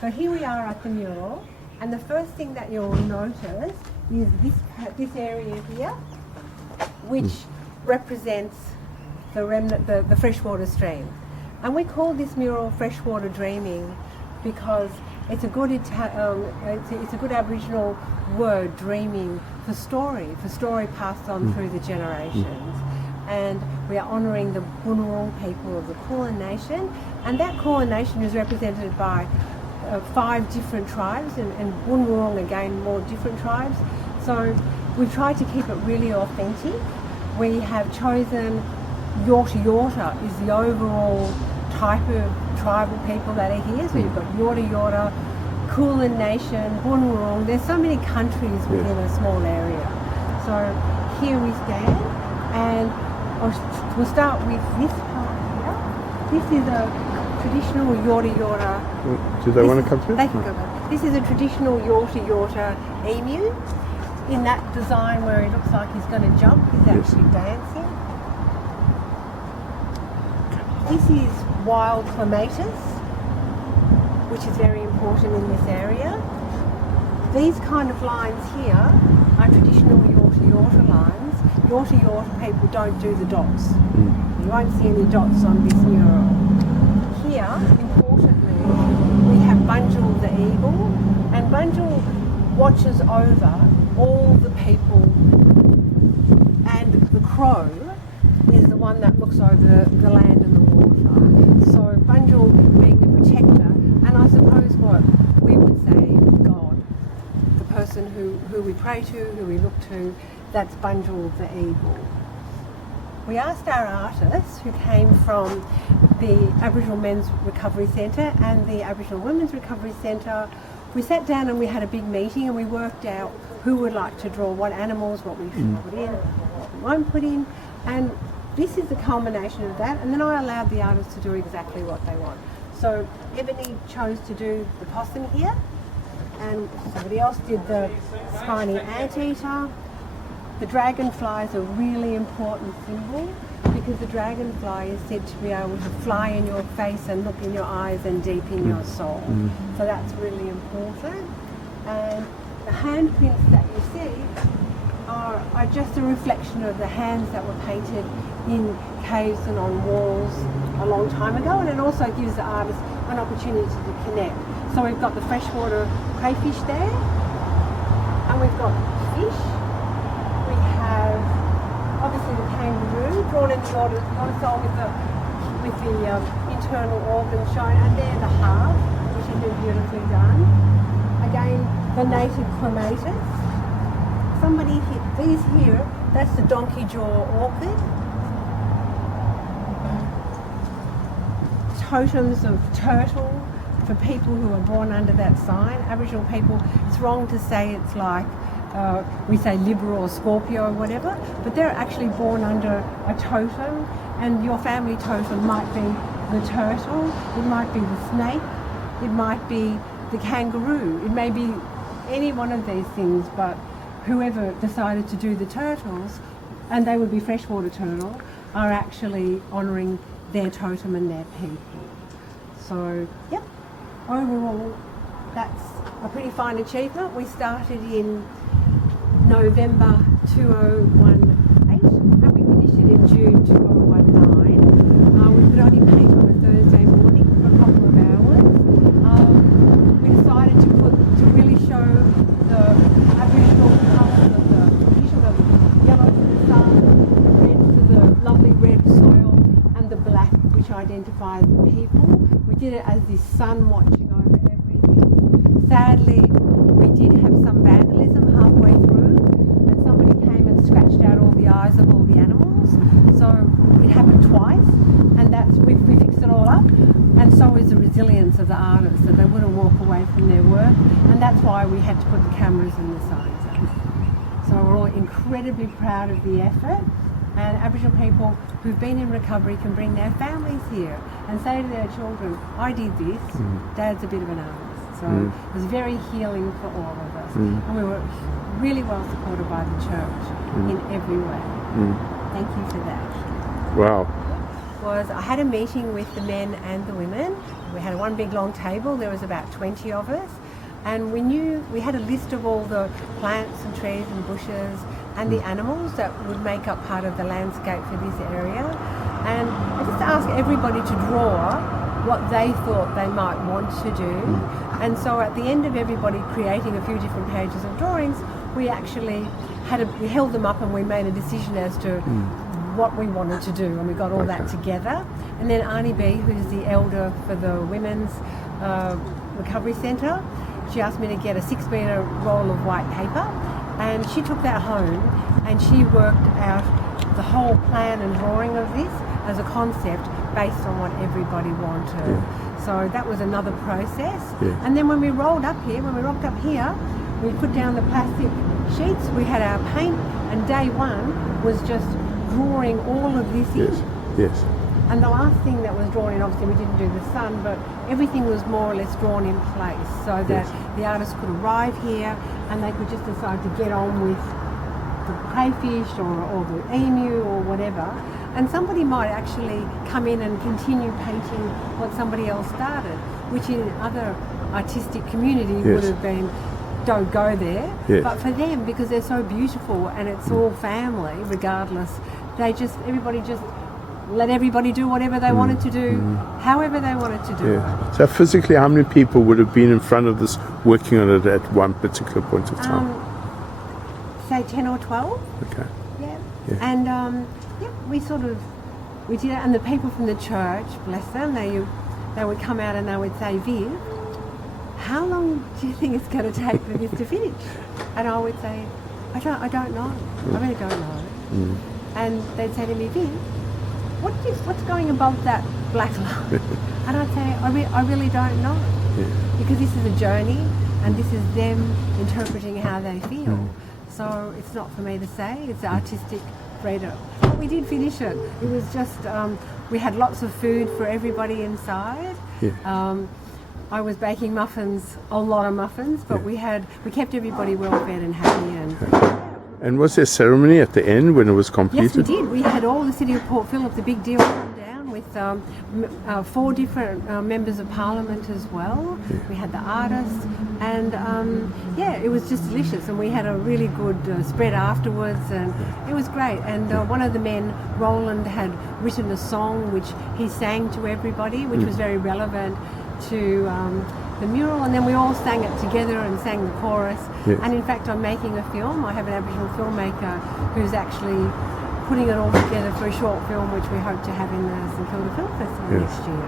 So here we are at the mural, and the first thing that you'll notice is this area here, which represents the remnant, the freshwater stream. And we call this mural Freshwater Dreaming because it's a good it's a good Aboriginal word, dreaming, for story passed on through the generations. And we are honouring the Bunurong people of the Kulin Nation, and that Kulin Nation is represented by 5 different tribes, and Bunurong again more different tribes. So we've tried to keep it really authentic. We have chosen Yorta Yorta is the overall type of tribal people that are here. So you've got Yorta Yorta, Kulin Nation, Bunurong. There's so many countries within a small area. So here we stand, and we'll start with this part here. This is a traditional Yorta Yorta. Do they want to come through? They can go back. This is a traditional Yorta Yorta emu. In that design where he looks like he's going to jump, he's actually dancing. This is wild clematis, which is very important in this area. These kind of lines here are traditional Yorta Yorta lines. Yorta Yorta people don't do the dots. You won't see any dots on this mural. Here, importantly, we have Bunjil the eagle, and Bunjil watches over all the people, and the crow is the one that looks over the land and the water. So Bunjil being the protector, and I suppose what we would say, God, the person who we pray to, who we look to, that's Bunjil the eagle. We asked our artists who came from the Aboriginal Men's Recovery Centre and the Aboriginal Women's Recovery Centre. We sat down and we had a big meeting, and we worked out who would like to draw what animals, what we should put in, what we won't put in, and this is the culmination of that. And then I allowed the artists to do exactly what they want. So Ebony chose to do the possum here, and somebody else did the spiny anteater. The dragonfly is a really important symbol because the dragonfly is said to be able to fly in your face and look in your eyes and deep in your soul. So that's really important. And the handprints that you see are just a reflection of the hands that were painted in caves and on walls a long time ago, and it also gives the artist an opportunity to connect. So we've got the freshwater crayfish there, and we've got fish. We have obviously the kangaroo drawn in the order with the internal organs shown, and there the heart, which has been beautifully done. Again, the native clematis. Somebody hit these here, that's the donkey jaw orchid. Totems of turtle for people who are born under that sign. Aboriginal people, it's wrong to say it's like, we say Libra or Scorpio or whatever, but they're actually born under a totem, and your family totem might be the turtle, it might be the snake, it might be the kangaroo, it may be any one of these things, but whoever decided to do the turtles, and they would be freshwater turtle, are actually honouring their totem and their people. So, yep, overall, that's a pretty fine achievement. We started in November 2018 and we finished it in June 2019. We could only paint on a Thursday morning for a couple of hours. We decided to really show the Aboriginal colours of the vision of yellow to the sun, red to the lovely red soil, and the black, which identifies the people. We did it as this sun watching over everything. Sadly, we did have some vandalism halfway through, and somebody came and scratched out all the eyes of all the animals. So it happened twice, and we fixed it all up. And so is the resilience of the artists, that they wouldn't walk away from their work, and that's why we had to put the cameras and the signs up. So we're all incredibly proud of the effort, and Aboriginal people who've been in recovery can bring their families here and say to their children, I did this, Dad's a bit of an artist. So it was very healing for all of us, and we were really well supported by the church in every way. Thank you for that. Wow. was I had a meeting with the men and the women. We had one big long table. There was about 20 of us. And we had a list of all the plants and trees and bushes and the animals that would make up part of the landscape for this area. And I just asked everybody to draw what they thought they might want to do. And so at the end of everybody creating a few different pages of drawings, we actually we held them up and we made a decision as to what we wanted to do, and we got all that together. And then Arnie B, who's the elder for the Women's Recovery Centre, she asked me to get a 6-metre roll of white paper, and she took that home and she worked out the whole plan and drawing of this as a concept based on what everybody wanted. So that was another process. And then when we rocked up here, we put down the plastic sheets, we had our paint, and day one was just drawing all of this in. Yes. And the last thing that was drawn in, obviously we didn't do the sun, but everything was more or less drawn in place so that the artists could arrive here and they could just decide to get on with the crayfish or the emu or whatever. And somebody might actually come in and continue painting what somebody else started, which in other artistic community would have been, don't go there. But for them, because they're so beautiful and it's all family regardless, everybody just let everybody do whatever they wanted to do, however they wanted to do it. So physically, how many people would have been in front of this working on it at one particular point of time? Say 10 or 12. Okay. And we did it, and the people from the church, bless them, they would come out and they would say, Viv, how long do you think it's going to take for this to finish? And I would say, I don't know. I really don't know. And they'd say to me, Viv, what's going above that black line? And I'd say, I really don't know. Because this is a journey and this is them interpreting how they feel. So it's not for me to say, it's artistic freedom. But we did finish it. It was just, we had lots of food for everybody inside. I was baking muffins, a lot of muffins, but we kept everybody well fed and happy. And was there a ceremony at the end when it was completed? Yes, we did. We had all the City of Port Phillip, the big deal, come down with 4 different members of Parliament as well. We had the artists, and it was just delicious. And we had a really good spread afterwards, and it was great. And one of the men, Roland, had written a song which he sang to everybody, which was very relevant to the mural, and then we all sang it together and sang the chorus. And in fact, I'm making a film. I have an Aboriginal filmmaker who's actually putting it all together for a short film which we hope to have in the St Kilda Film Festival next year.